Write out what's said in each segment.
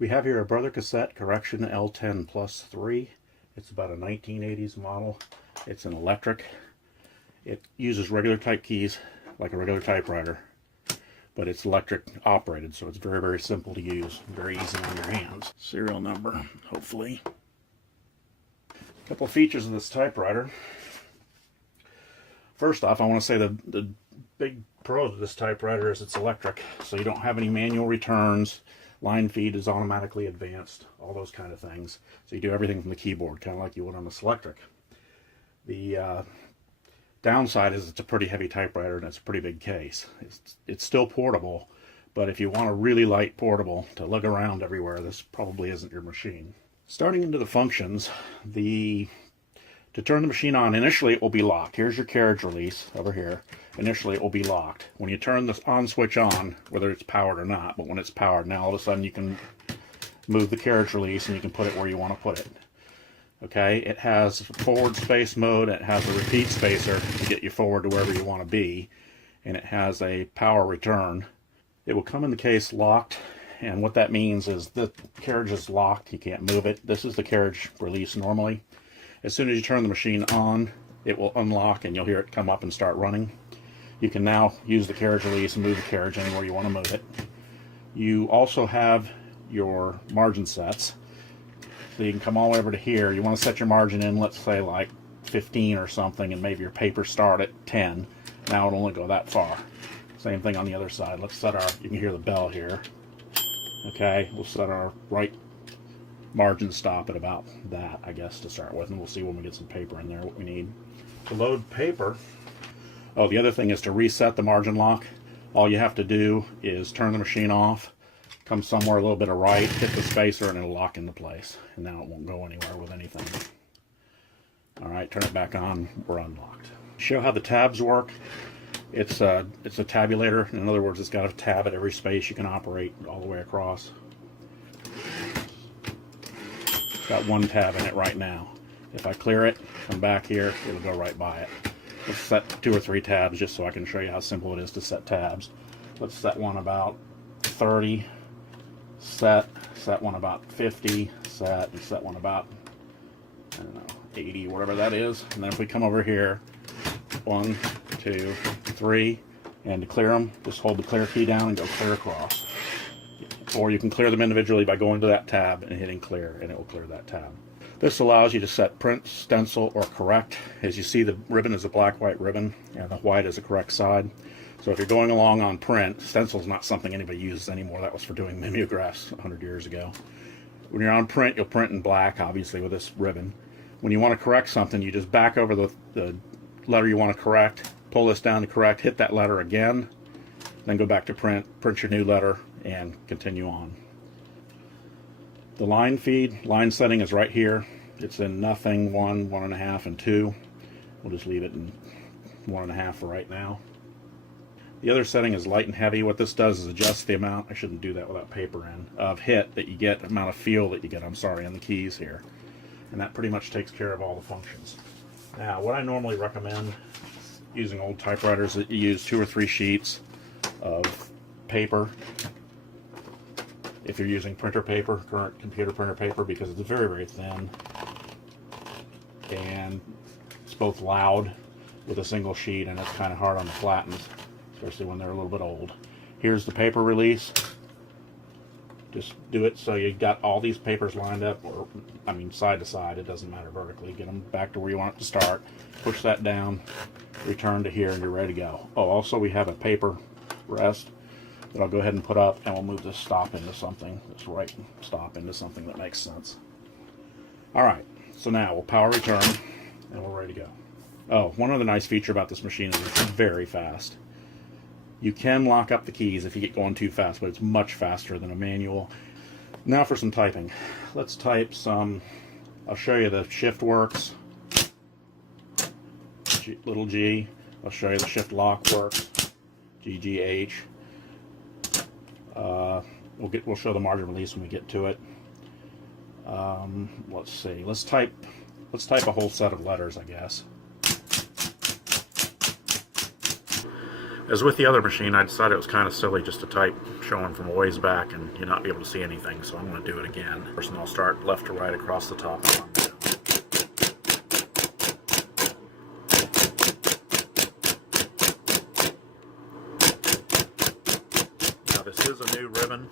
We have here a Brother Cassette Correction L10 Plus 3. It's about a 1980s model. It's an electric. It uses regular type keys like a regular typewriter, but it's electric operated, so it's very, very simple to use, very easy on your hands. Serial number, hopefully. A couple of features of this typewriter. First off, I want to say the big pro of this typewriter is it's electric, so you don't have any manual returns. Line feed is automatically advanced, all those kind of things. So you do everything from the keyboard, kind of like you would on this electric. The downside is it's a pretty heavy typewriter and it's a pretty big case. It's still portable, but if you want a really light portable to lug around everywhere, this probably isn't your machine. Starting into the functions, to turn the machine on, initially it will be locked. Here's your carriage release over here. Initially it will be locked. When you turn this on switch on, whether it's powered or not, but when it's powered, now all of a sudden you can move the carriage release and you can put it where you want to put it. Okay, it has forward space mode, it has a repeat spacer to get you forward to wherever you want to be, and it has a power return. It will come in the case locked, and what that means is the carriage is locked, you can't move it. This is the carriage release normally. As soon as you turn the machine on, it will unlock and you'll hear it come up and start running. You can now use the carriage release and move the carriage anywhere you want to move it. You also have your margin sets. So you can come all over to here. You want to set your margin in, let's say like 15 or something, and maybe your papers start at 10. Now it'll only go that far. Same thing on the other side. Let's set our, you can hear the bell here. Okay, we'll set our right margin stop at about that, I guess, to start with, and we'll see when we get some paper in there what we need. To load paper, oh, the other thing is to reset the margin lock. All you have to do is turn the machine off, come somewhere a little bit of right, hit the spacer, and it'll lock into place. And now it won't go anywhere with anything. Alright, turn it back on, we're unlocked. Show how the tabs work. It's a tabulator. In other words, it's got a tab at every space you can operate all the way across. Got one tab in it right now. If I clear it, come back here, it'll go right by it. Let's set 2 or 3 tabs just so I can show you how simple it is to set tabs. Let's set one about 30, set one about 50, set, and set one about, I don't know, 80, whatever that is. And then if we come over here, 1, 2, 3, and to clear them, just hold the clear key down and go clear across. Or you can clear them individually by going to that tab and hitting clear, and it will clear that tab. This allows you to set print, stencil, or correct. As you see, the ribbon is a black-white ribbon, and the white is a correct side. So if you're going along on print, stencil is not something anybody uses anymore. That was for doing mimeographs 100 years ago. When you're on print, you'll print in black, obviously, with this ribbon. When you want to correct something, you just back over the letter you want to correct, pull this down to correct, hit that letter again, then go back to print your new letter, and continue on. The line feed, line setting is right here. It's in nothing, 1, 1.5, and 2. We'll just leave it in 1.5 for right now. The other setting is light and heavy. What this does is adjust the amount, I shouldn't do that without paper in, of hit that you get, amount of feel that you get, I'm sorry, on the keys here. And that pretty much takes care of all the functions. Now, what I normally recommend using old typewriters is that you use 2 or 3 sheets of paper. If you're using printer paper, current computer printer paper, because it's very, very thin, and it's both loud with a single sheet and it's kind of hard on the flattens, especially when they're a little bit old. Here's the paper release. Just do it so you got all these papers lined up, or I mean side to side, it doesn't matter vertically. Get them back to where you want it to start. Push that down, return to here, and you're ready to go. Oh, also we have a paper rest that I'll go ahead and put up, and we'll move this stop into something, this right stop into something that makes sense. Alright, so now we'll power return, and we're ready to go. Oh, one other nice feature about this machine is it's very fast. You can lock up the keys if you get going too fast, but it's much faster than a manual. Now for some typing. Let's type some, I'll show you the shift works, little g. I'll show you the shift lock works, GGH. We'll show the margin release when we get to it. Let's see. Let's type a whole set of letters, I guess. As with the other machine, I decided it was kind of silly just to type showing from a ways back and you not be able to see anything, so I'm going to do it again. First, I'll start left to right across the top. Now this is a new ribbon,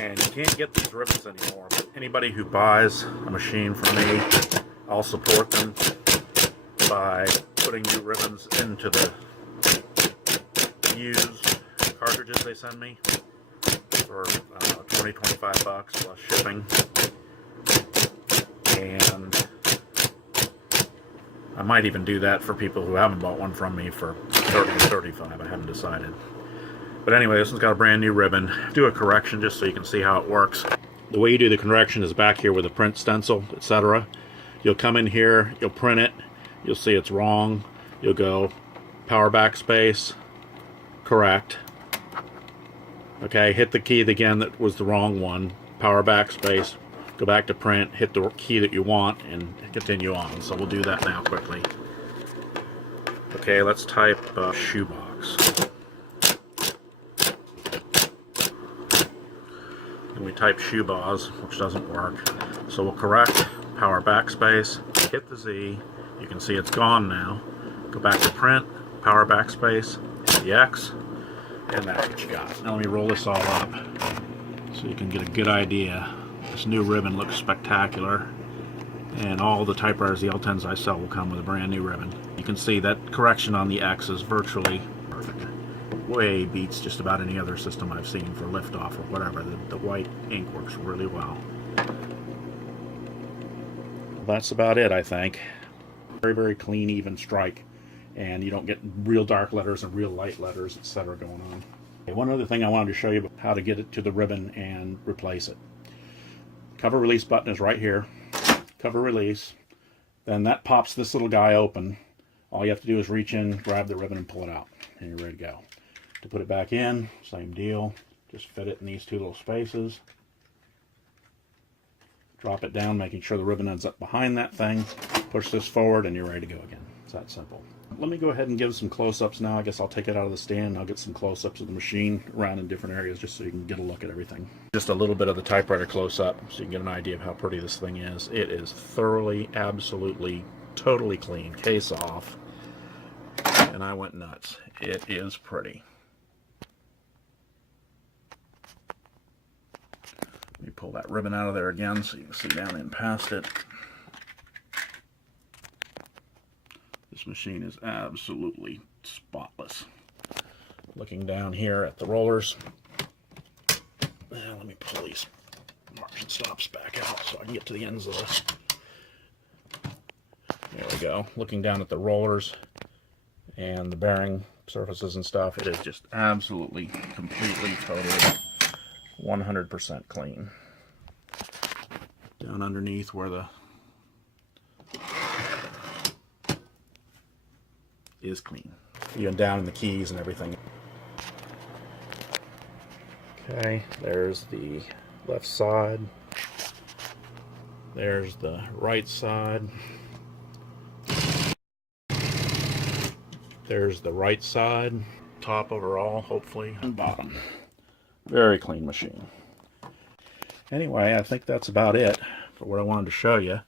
and you can't get these ribbons anymore, but anybody who buys a machine from me, I'll support them by putting new ribbons into the used cartridges they send me for $20-25 plus shipping. And I might even do that for people who haven't bought one from me for $30-35. I haven't decided. But anyway, this one's got a brand new ribbon. Do a correction just so you can see how it works. The way you do the correction is back here with a print stencil, etc. You'll come in here, you'll print it, you'll see it's wrong. You'll go power backspace, correct. Okay, hit the key again that was the wrong one, power backspace, go back to print, hit the key that you want, and continue on. So we'll do that now quickly. Okay, let's type shoebox. And we type shoebox, which doesn't work. So we'll correct, power backspace, hit the Z. You can see it's gone now. Go back to print, power backspace, hit the X, and that's what you got. Now let me roll this all up so you can get a good idea. This new ribbon looks spectacular, and all the typewriters, the L10s I sell, will come with a brand new ribbon. You can see that correction on the X is virtually perfect. Way beats just about any other system I've seen for liftoff or whatever. The white ink works really well. That's about it, I think. Very, very clean, even strike, and you don't get real dark letters and real light letters, etc. going on. Okay, one other thing I wanted to show you about how to get it to the ribbon and replace it. Cover release button is right here. Cover release. Then that pops this little guy open. All you have to do is reach in, grab the ribbon, and pull it out, and you're ready to go. To put it back in, same deal. Just fit it in these two little spaces. Drop it down, making sure the ribbon ends up behind that thing. Push this forward, and you're ready to go again. It's that simple. Let me go ahead and give some close-ups now. I guess I'll take it out of the stand. I'll get some close-ups of the machine around in different areas just so you can get a look at everything. Just a little bit of the typewriter close-up so you can get an idea of how pretty this thing is. It is thoroughly, absolutely, totally clean. Case off. And I went nuts. It is pretty. Let me pull that ribbon out of there again so you can see down in past it. This machine is absolutely spotless. Looking down here at the rollers. Now let me pull these margin stops back out so I can get to the ends of this. There we go. Looking down at the rollers and the bearing surfaces and stuff, it is just absolutely, completely, totally 100% clean. Down underneath where the is clean. Even down in the keys and everything. Okay, there's the left side. There's the right side. There's the right side. Top overall, hopefully, and bottom. Very clean machine. Anyway, I think that's about it for what I wanted to show you.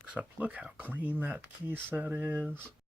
Except look how clean that key set is.